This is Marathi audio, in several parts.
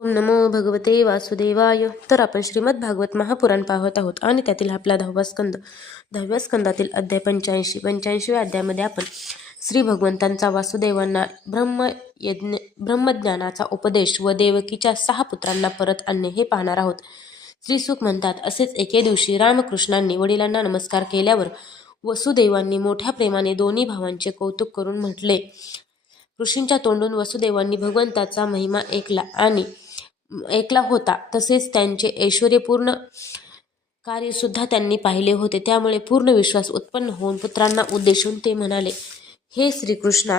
ओम नमो भगवते वासुदेवाय. तर आपण श्रीमद भागवत महापुराण पाहत आहोत आणि त्यातील आपला दहावा स्कंद. दहाव्या स्कंदातील अध्याय पंच्याऐंशी. पंच्याऐंशीव्या अध्यायामध्ये आपण श्री भगवंतांचा वासुदेवांना ब्रह्म यज्ञ ब्रह्मज्ञानाचा उपदेश व देवकीच्या सहा पुत्रांना परत आणणे हे पाहणार आहोत. श्रीसुख म्हणतात असेच एके दिवशी रामकृष्णांनी वडिलांना नमस्कार केल्यावर वसुदेवांनी मोठ्या प्रेमाने दोन्ही भावांचे कौतुक करून म्हटले. ऋषींच्या तोंडून वसुदेवांनी भगवंताचा महिमा ऐकला आणि ऐकला होता. तसेच त्यांचे ऐश्वर्यपूर्ण कार्यसुद्धा त्यांनी पाहिले होते. त्यामुळे पूर्ण विश्वास उत्पन्न होऊन पुत्रांना उद्देशून ते म्हणाले हे श्रीकृष्णा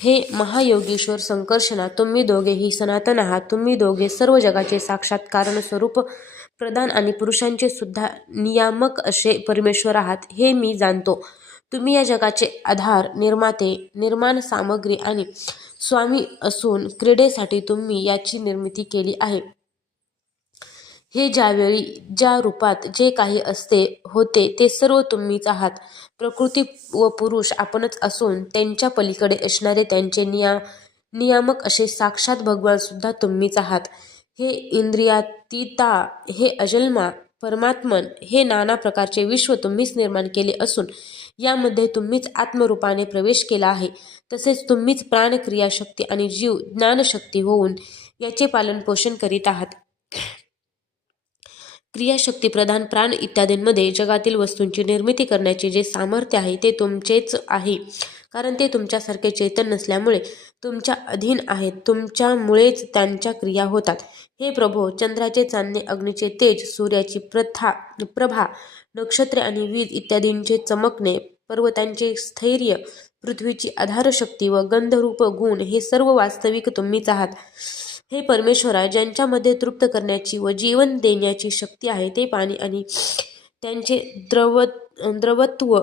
हे महायोगेश्वर संकर्षणा तुम्ही दोघेही सनातन आहात. तुम्ही दोघे सर्व जगाचे साक्षात कारण स्वरूप प्रधान आणि पुरुषांचे सुद्धा नियामक असे परमेश्वर आहात. हे मी जाणतो. तुम्ही या जगाचे आधार निर्माते निर्माण सामग्री आणि स्वामी असून क्रीडेसाठी तुम्ही याची निर्मिती केली आहे. हे ज्यावेळी ज्या रूपात जे काही असते होते ते सर्व तुम्हीच आहात. प्रकृती व पुरुष आपणच असून त्यांच्या पलीकडे असणारे त्यांचे निया नियामक असे साक्षात भगवान सुद्धा तुम्हीच आहात. हे इंद्रियातीता हे अजन्मा परमात्मन हे नाना प्रकारचे विश्व तुम्हीच निर्माण केले असून यामध्ये तुम्हीच आत्मरूपाने प्रवेश केला आहे. तसेच तुम्हीच प्राणक्रियाशक्ती आणि जीव ज्ञानशक्ती होऊन याचे पालन पोषण करीत आहात. क्रियाशक्ती प्रधान प्राण इत्यादींमध्ये जगातील वस्तूंची निर्मिती करण्याचे जे सामर्थ्य आहे ते तुमचेच आहे. कारण ते तुमच्यासारखे चेतन नसल्यामुळे तुमच्या अधीन आहेत तुमच्यामुळेच त्यांच्या क्रिया होतात. हे प्रभो चंद्राचे चांदणे अग्नीचे तेज सूर्याची प्रथा प्रभा नक्षत्रे आणि वीज इत्यादींचे चमकणे पर्वतांचे स्थैर्य पृथ्वीची आधारशक्ती व गंधरूप गुण हे सर्व वास्तविक तुम्हीच आहात. हे परमेश्वरा ज्यांच्यामध्ये तृप्त करण्याची व जीवन देण्याची शक्ती आहे ते पाणी आणि त्यांचे द्रव द्रवत्व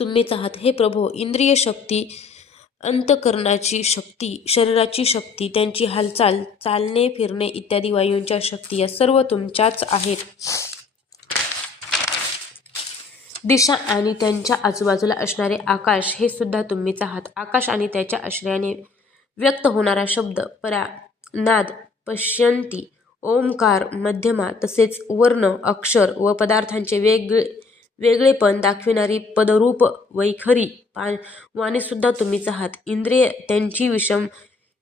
तुम्हीच आहात. हे प्रभो इंद्रिय शक्ती अंतकरणाची शक्ती शरीराची शक्ती त्यांची हालचाल चालणे फिरणे इत्यादी वायूंच्या शक्ती या सर्व तुमच्याच आहेत. दिशा आणि त्यांच्या आजूबाजूला असणारे आकाश हे सुद्धा तुम्हीच आहात. आकाश आणि त्याच्या आश्रयाने व्यक्त होणारा शब्द परा नाद पश्यंती ओंकार मध्यमा तसेच वर्ण अक्षर व पदार्थांचे वेगळे वेगळेपण दाखविणारी पदरूप वैखरी पा वाणीसुद्धा तुम्हीच आहात. इंद्रिय त्यांची विषम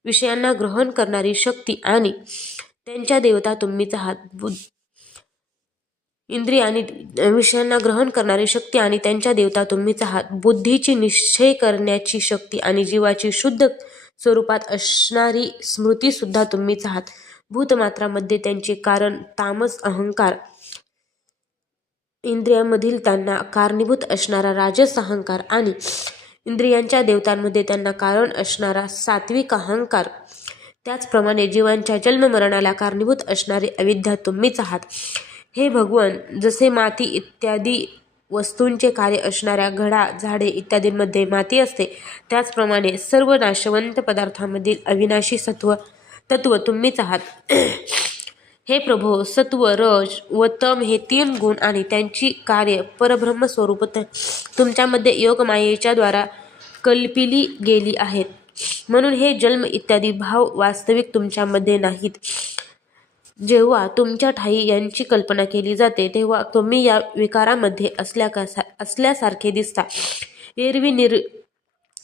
विषयांना ग्रहण करणारी शक्ती आणि त्यांच्या देवता तुम्हीच आहात. बुद्ध इंद्रिय आणि विषयांना ग्रहण करणारी शक्ती आणि त्यांच्या देवता तुम्हीच आहात. बुद्धीची निश्चय करण्याची शक्ती आणि जीवाची शुद्ध स्वरूपात असणारी स्मृतीसुद्धा तुम्हीच आहात. भूतमात्रामध्ये त्यांचे कारण तामस अहंकार इंद्रियामधील त्यांना कारणीभूत असणारा राजस अहंकार आणि इंद्रियांच्या देवतांमध्ये त्यांना कारण असणारा सात्विक अहंकार. त्याचप्रमाणे जीवांच्या जन्ममरणाला कारणीभूत असणारी अविद्या तुम्हीच आहात. हे भगवन जसे माती इत्यादी वस्तूंचे कार्य असणाऱ्या घडा झाडे इत्यादींमध्ये माती असते त्याचप्रमाणे सर्व नाशवंत पदार्थांमधील अविनाशी सत्व तत्व तुम्हीच आहात. हे प्रभो सत्व रज व तम हे तीन गुण आणि त्यांची कार्य परब्रह्म स्वरूप तुमच्यामध्ये योगमायेच्या द्वारा कल्पिली गेली आहेत. म्हणून हे जन्म इत्यादी भाव वास्तविक तुमच्यामध्ये नाहीत. जेव्हा तुमच्या ठाई यांची कल्पना केली जाते तेव्हा तुम्ही या विकारामध्ये असल्या कसा असल्यासारखे दिसता. एरवी निर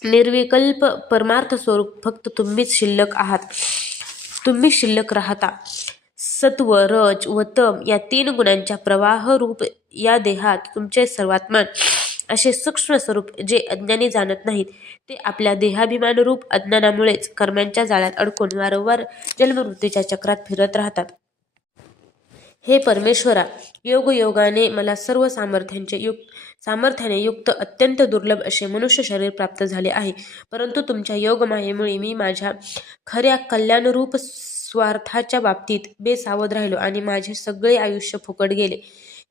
निर्विकल्प परमार्थ स्वरूप फक्त तुम्हीच शिल्लक आहात. तुम्ही शिल्लक राहता. सत्व रज व तम या तीन गुणांच्या प्रवाह रूप या देहात तुमचे सर्वात्मान असे सूक्ष्म स्वरूप जे अज्ञानी जाणत नाहीत ते आपल्या देहाभिमान रूप अज्ञानामुळेच कर्मांच्या जाळ्यात अडकून वारंवार जन्ममृत्यूच्या चक्रात फिरत राहतात. हे परमेश्वरा योगयोगाने मला सर्व सामर्थ्यांचे युक्त सामर्थ्याने युक्त अत्यंत दुर्लभ असे मनुष्य शरीर प्राप्त झाले आहे. परंतु तुमच्या योगमायेमुळे मी माझ्या खऱ्या कल्याणरूप स्वार्थाच्या बाबतीत बेसावध राहिलो आणि माझे सगळे आयुष्य फुकट गेले.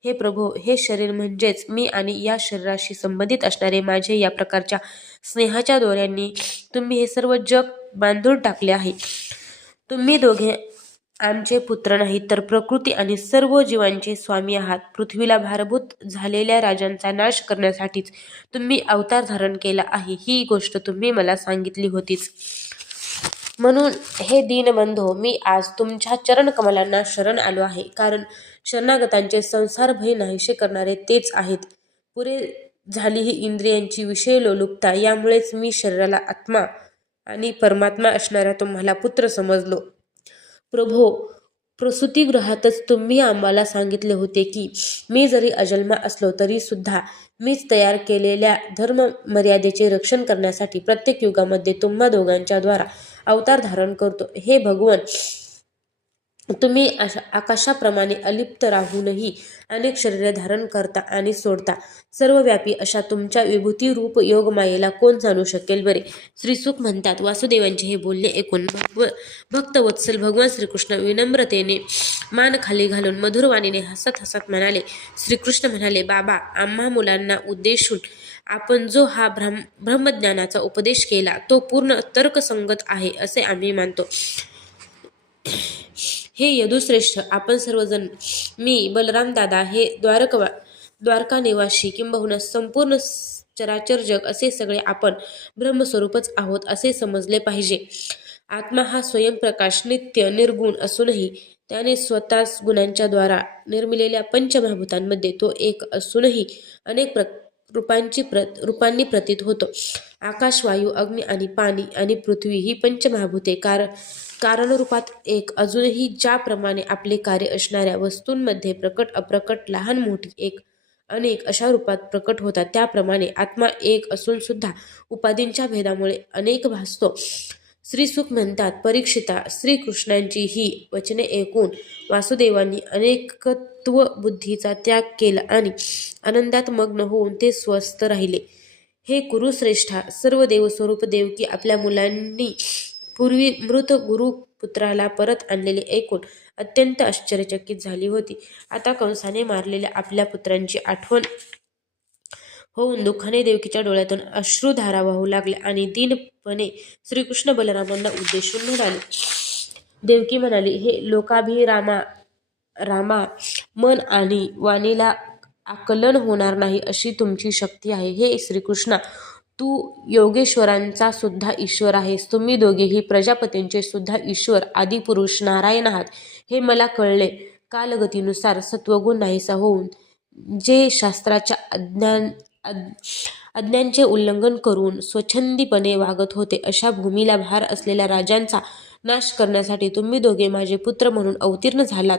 हे प्रभो हे शरीर म्हणजेच मी आणि या शरीराशी संबंधित असणारे माझे या प्रकारच्या स्नेहाच्या दोऱ्यांनी तुम्ही हे सर्व जग बांधून टाकले आहे. तुम्ही दोघे आमचे पुत्र नाहीत तर प्रकृती आणि सर्व जीवांचे स्वामी आहात. पृथ्वीला भारभूत झालेल्या राजांचा नाश करण्यासाठीच तुम्ही अवतार धारण केला आहे ही गोष्ट तुम्ही मला सांगितली होतीच. म्हणून हे दीनबंधो मी आज तुमच्या चरणकमलांना शरण आलो आहे कारण शरणागतांचे संसार भय नाहीसे करणारे तेच आहेत. पुरे झाली ही इंद्रियांची विषय लोलुपता यामुळेच मी शरीराला आत्मा आणि परमात्मा असणाऱ्या तुम्हाला पुत्र समजलो. प्रभो प्रसूतिगृहातच तुम्ही आम्हाला सांगितले होते की मी जरी अजन्मा असलो तरी सुद्धा मीच तयार केलेल्या धर्म मर्यादेचे रक्षण करण्यासाठी प्रत्येक युगामध्ये तुम्हा दोघांच्या द्वारा अवतार धारण करतो. हे भगवन तुम्ही अशा आकाशाप्रमाणे अलिप्त राहूनही अनेक शरीरे धारण करता आणि सोडता. सर्वव्यापी अशा तुमच्या विभूती रूप योगमायेला कोण जाणू शकेल बरे? श्रीसुख म्हणतात वासुदेवांचे हे बोलणे ऐकून भगव भक्तवत्सल भगवान श्रीकृष्ण विनम्रतेने मान खाली घालून मधुरवाणीने हसत हसत म्हणाले श्रीकृष्ण म्हणाले बाबा आम्हा मुलांना उद्देशून आपण जो हा ब्रह्म ब्रह्मज्ञानाचा उपदेश केला तो पूर्ण तर्कसंगत आहे असे आम्ही मानतो. हे यदुश्रेष्ठ. आपण सर्वजण मी बलराम दादा हे द्वारकवा द्वारका निवासी किंबहुना संपूर्ण चराचर जग असे सगळे आपण ब्रह्मस्वरूपच आहोत असे समजले पाहिजे. आत्मा हा स्वयंप्रकाश नित्य निर्गुण असूनही त्याने स्वतःच गुणांच्या द्वारा निर्मिलेल्या पंचमहाभूतांमध्ये तो एक असूनही अनेक प्र रूपांची प्र रूपांनी प्रतीत होतो. आकाश वायू अग्नी आणि पाणी आणि पृथ्वी ही पंचमहाभूते कार कारणरूपात एक. अजूनही ज्याप्रमाणे आपले कार्य असणाऱ्या वस्तूंमध्ये प्रकट अप्रकट लहान मोठी एक अनेक अशा रूपात प्रकट होतात. त्याप्रमाणे आत्मा एक असून सुद्धा उपाधींच्या भेदामुळे अनेक भासतो. श्रीसुख म्हणतात परीक्षिता श्रीकृष्णांची ही वचने ऐकून वासुदेवांनी अनेकत्व बुद्धीचा त्याग केला आणि आनंदात मग्न होऊन ते स्वस्थ राहिले. हे कुरुश्रेष्ठा सर्व देवस्वरूप देवकी आपल्या मुलांनी पूर्वी मृत गुरुपुत्राला परत आणलेले ऐकून अत्यंत आश्चर्यचकित झाली होती. आता कंसाने मारलेल्या आपल्या पुत्रांची आठवण होऊन दुःखाने देवकीच्या डोळ्यातून अश्रुधारा वाहू लागल्या आणि दीनपणे श्रीकृष्ण बलरामांना उद्देशून म्हणाले. देवकी म्हणाली हे लोकाभिरामा रामा मन आणि वाणीला आकलन होणार नाही अशी तुमची शक्ती आहे. हे श्रीकृष्णा तू योगेश्वरांचा सुद्धा ईश्वर आहेस. तुम्ही दोघेही प्रजापतींचे सुद्धा ईश्वर आदिपुरुष नारायण आहात. हे मला कळले. कालगतीनुसार सत्वगुण नाहीसा होऊन जे शास्त्राच्या अज्ञान अज्ञांचे उल्लंघन करून स्वच्छंदीपणे वागत होते अशा भूमीला भार असलेल्या राजांचा नाश करण्यासाठी तुम्ही दोघे माझे पुत्र म्हणून अवतीर्ण झालात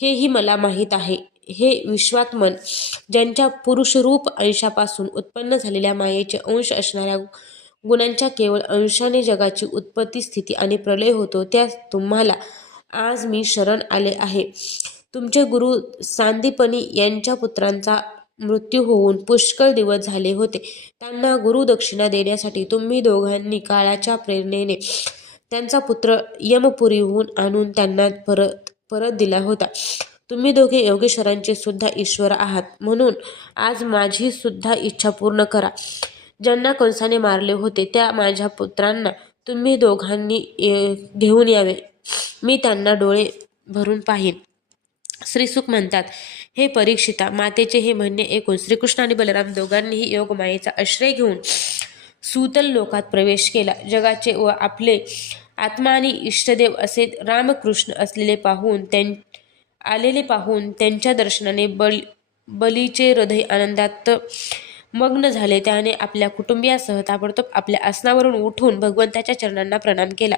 हेही मला माहीत आहे. हे विश्वात्मन ज्यांच्या पुरुषरूप अंशापासून उत्पन्न झालेल्या मायेचे अंश असणाऱ्या गुणांच्या केवळ अंशाने जगाची उत्पत्ती स्थिती आणि प्रलय होतो त्या तुम्हाला आज मी शरण आले आहे. तुमचे गुरु सांदीपनी यांच्या पुत्रांचा मृत्यू होऊन पुष्कळ दिवस झाले होते. त्यांना गुरुदक्षिणा देण्यासाठी तुम्ही दोघांनी काळाच्या प्रेरणेने त्यांचा पुत्र यमपुरीहून आणून त्यांना परत परत दिला होता. तुम्ही दोघे योगेश्वरांचे सुद्धा ईश्वर आहात. म्हणून आज माझी सुद्धा इच्छा पूर्ण करा. ज्यांना कंसाने मारले होते त्या माझ्या पुत्रांना तुम्ही दोघांनी घेऊन यावे. मी त्यांना डोळे भरून पाहीन. श्रीसुख म्हणतात हे परीक्षिता मातेचे हे म्हणणे ऐकून श्रीकृष्ण आणि बलराम दोघांनीही योगमायेचा आश्रय घेऊन सूतल लोकात प्रवेश केला. जगाचे व आपले आत्मा आणि इष्टदेव असे रामकृष्ण असलेले पाहून त्यां आलेले पाहून त्यांच्या दर्शनाने बल बलीचे हृदय आनंदात मग्न झाले. त्याने आपल्या कुटुंबियासह ताबडतोब आपल्या आसनावरून उठून भगवंताच्या चरणांना प्रणाम केला.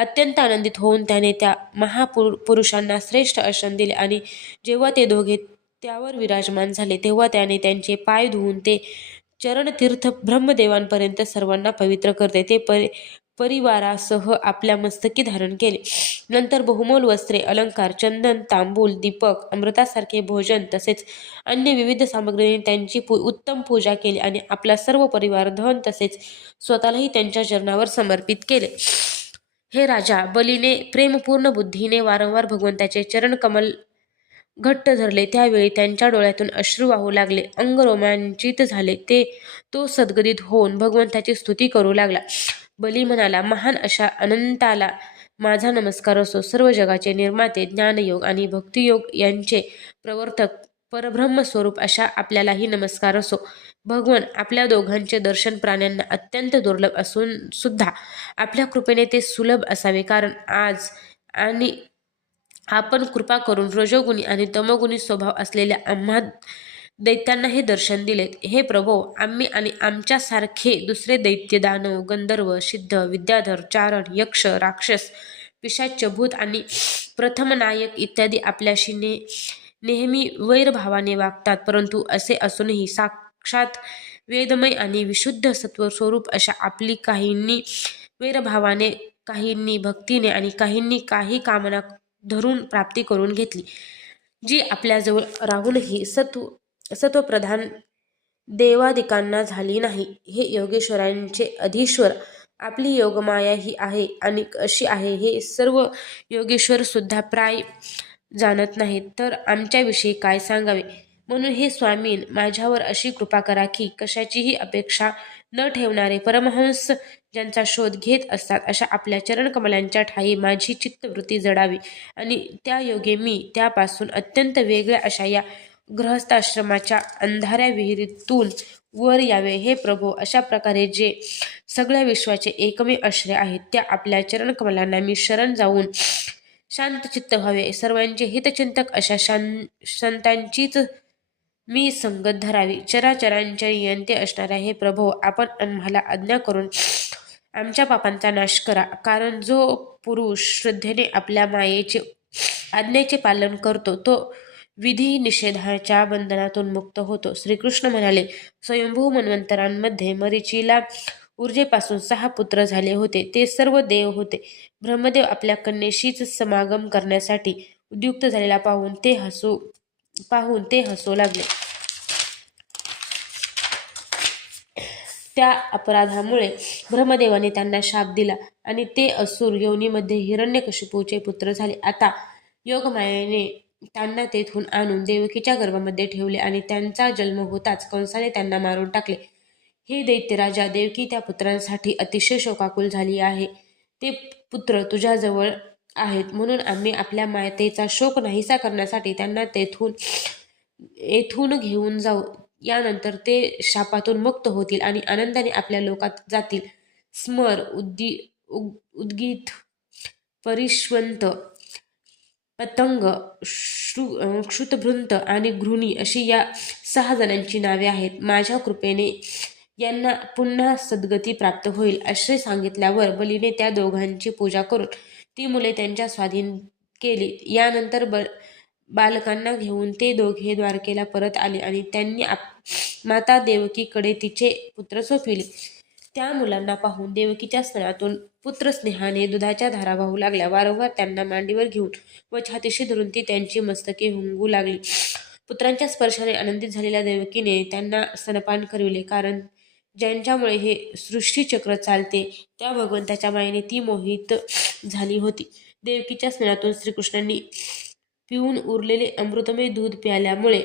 अत्यंत आनंदित होऊन त्याने त्या महापुर पुरुषांना श्रेष्ठ आसन दिले आणि जेव्हा ते दोघे त्यावर विराजमान झाले तेव्हा त्याने त्यांचे पाय धुवून ते चरणतीर्थ ब्रह्मदेवांपर्यंत सर्वांना पवित्र करते. ते परि परिवारासह आपल्या मस्तकी धारण केले. नंतर बहुमोल वस्त्रे अलंकार चंदन तांबूल दीपक अमृतासारखे भोजन तसेच अन्य विविध सामग्रीने त्यांची पू उत्तम पूजा केली आणि आपला सर्व परिवार धन तसेच स्वतःलाही त्यांच्या चरणावर समर्पित केले. हे राजा बलीने प्रेमपूर्ण बुद्धीने वारंवार भगवंताचे चरणकमल घट्ट धरले. त्यावेळी त्यांच्या डोळ्यातून अश्रू वाहू लागले. अंग रोमांचित झाले. ते तो सद्गदित होऊन भगवंताची स्तुती करू लागला. बली म्हणाला महान अशा अनंताला माझा नमस्कार असो. सर्व जगाचे निर्माते ज्ञानयोग आणि भक्तियोग यांचे प्रवर्तक परब्रह्मस्वरूप अशा आपल्यालाही नमस्कार असो. भगवान आपल्या दोघांचे दर्शन प्राण्यांना अत्यंत दुर्लभ असून सुद्धा आपल्या कृपेने ते सुलभ असावे. कारण आज आणि आपण कृपा करून रजोगुणी आणि तमोगुणी स्वभाव असलेल्या आम्हा दैत्यांना हे दर्शन दिलेत. हे प्रभो आम्ही आणि आमच्यासारखे दुसरे दैत्य दानव गंधर्व सिद्ध विद्याधर चारण यक्ष राक्षस पिशाच्य भूत आणि प्रथमनायक इत्यादी आपल्याशी ने नेहमी वैरभावाने वागतात परंतु असे असूनही साक्षात वेदमय आणि विशुद्ध सत्व स्वरूप अशा आपली काहींनी वैरभावाने काहींनी भक्तीने आणि काहींनी काही कामना धरून प्राप्ती करून घेतली जी आपल्याजवळ राहूनही सत्व सत्वप्रधान देवादिकांना झाली नाही. हे योगेश्वरांचे अधीश्वर आपली योगमाया ही आहे आणि अशी आहे. हे सर्व योगेश्वर सुद्धा प्राय जाणत नाहीत. तर आमच्याविषयी काय सांगावे? म्हणून हे स्वामीन माझ्यावर अशी कृपा करा की कशाचीही अपेक्षा न ठेवणारे परमहंस ज्यांचा शोध घेत असतात अशा आपल्या चरणकमलांच्या ठाई माझी चित्तवृत्ती जडावी आणि त्या योगे मी त्यापासून अत्यंत वेगळ्या अशा या गृहस्थाश्रमाच्या अंधाऱ्या विहिरीतून वर यावे. हे प्रभो अशा प्रकारे जे सगळ्या विश्वाचे एकमेव आश्रय आहेत त्या आपल्या चरणकमलांना मी शरण जाऊन शांतचित्त व्हावे. सर्वांचे हितचिंतक अशा शां संतांचीच मी संगत धरावी. चराचरांच्या नियंते असणाऱ्या हे प्रभो आपण आम्हाला आज्ञा करून आमच्या पापांचा नाश करा. कारण जो पुरुष श्रद्धेने आपल्या मायेचे आज्ञेचे पालन करतो तो विधी निषेधाच्या बंधनातून मुक्त होतो. श्रीकृष्ण म्हणाले स्वयंभू मन्वंतरांमध्ये मरीचीला ऊर्जेपासून सहा पुत्र झाले होते. ते सर्व देव होते. ब्रह्मदेव आपल्या कन्येशीच समागम करण्यासाठी उद्युक्त झालेला पाहून ते हसू पाहून ते हसू लागले. त्या अपराधामुळे ब्रह्मदेवाने त्यांना शाप दिला आणि ते असुर योनीमध्ये हिरण्यकशिपूचे पुत्र झाले. आता योगमायाने त्यांना तेथून आणून देवकीच्या गर्भामध्ये ठेवले आणि त्यांचा जन्म होताच कंसाने त्यांना मारून टाकले. हे दैत्य राजा देवकी त्या पुत्रांसाठी अतिशय शोकाकुल झाली आहे. ते पुत्र तुझ्याजवळ आहेत. म्हणून आम्ही आपल्या मायतेचा शोक नाहीसा करण्यासाठी त्यांना तेथून येथून घेऊन जाऊ. यानंतर ते शापातून मुक्त होतील आणि आनंदाने आपल्या लोकात जातील. स्मर उद्दी उद्गीत परिश्वंत पतंग श्रु क्षुतभृंत आणि घृणी अशी या सहा जणांची नावे आहेत. माझ्या कृपेने यांना पुन्हा सद्गती प्राप्त होईल असे सांगितल्यावर बलीने त्या दोघांची पूजा करून ती मुले त्यांच्या स्वाधीन केली. यानंतर ब बालकांना घेऊन ते दोघे द्वारकेला परत आले आणि त्यांनी आप माता देवकीकडे तिचे पुत्र सोपविले त्या मुलांना पाहून देवकीच्या स्तनातून पुत्रस्नेहाने दुधाच्या धारा वाहू लागल्या. वारंवार त्यांना मांडीवर घेऊन व छातीशी धरून ती त्यांची मस्तके हुंगू लागली. पुत्रांच्या स्पर्शाने आनंदित झालेल्या देवकीने त्यांना स्तनपान करविले कारण ज्यांच्यामुळे हे सृष्टीचक्र चालते त्या भगवंताच्या मायेने ती मोहित झाली होती. देवकीच्या स्नेहातून श्रीकृष्णांनी पिऊन उरलेले अमृतमय दूध प्याल्यामुळे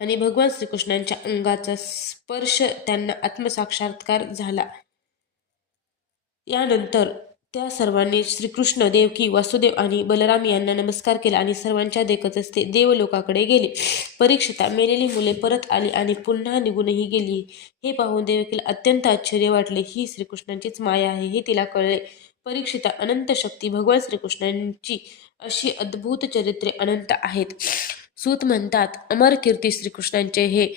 आणि भगवान श्रीकृष्णांच्या अंगाचा स्पर्श त्यांना आत्मसाक्षात्कार झाला. यानंतर त्या सर्वांनी श्रीकृष्ण देवकी वासुदेव आणि बलराम यांना नमस्कार केला आणि सर्वांच्या देखतच ते देवलोकाकडे गेले. परीक्षिता मेलेली मुले परत आली आणि पुन्हा निघूनही गेली. हे पाहून देवकीला अत्यंत आश्चर्य वाटले. ही श्रीकृष्णांचीच माया आहे हे तिला कळले. परीक्षिता अनंत शक्ती भगवान श्रीकृष्णांची अशी अद्भुत चरित्रे अनंत आहेत. सूत म्हणतात अमर कीर्ती श्रीकृष्णांचे हे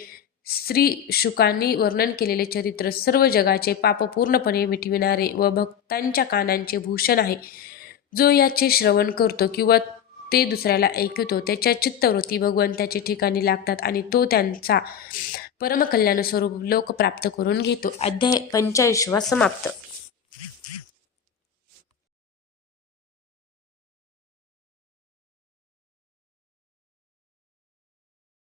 श्री शुकांनी वर्णन केलेले चरित्र सर्व जगाचे पाप पूर्णपणे मिटविणारे व भक्तांच्या कानांचे भूषण आहे. जो याचे श्रवण करतो किंवा ते दुसऱ्याला ऐकतो त्याच्या चित्तवृत्ती भगवंताच्या ठिकाणी लागतात आणि तो त्यांचा परमकल्याण स्वरूप लोक प्राप्त करून घेतो. अध्याय पंच्याऐंशीवा समाप्त.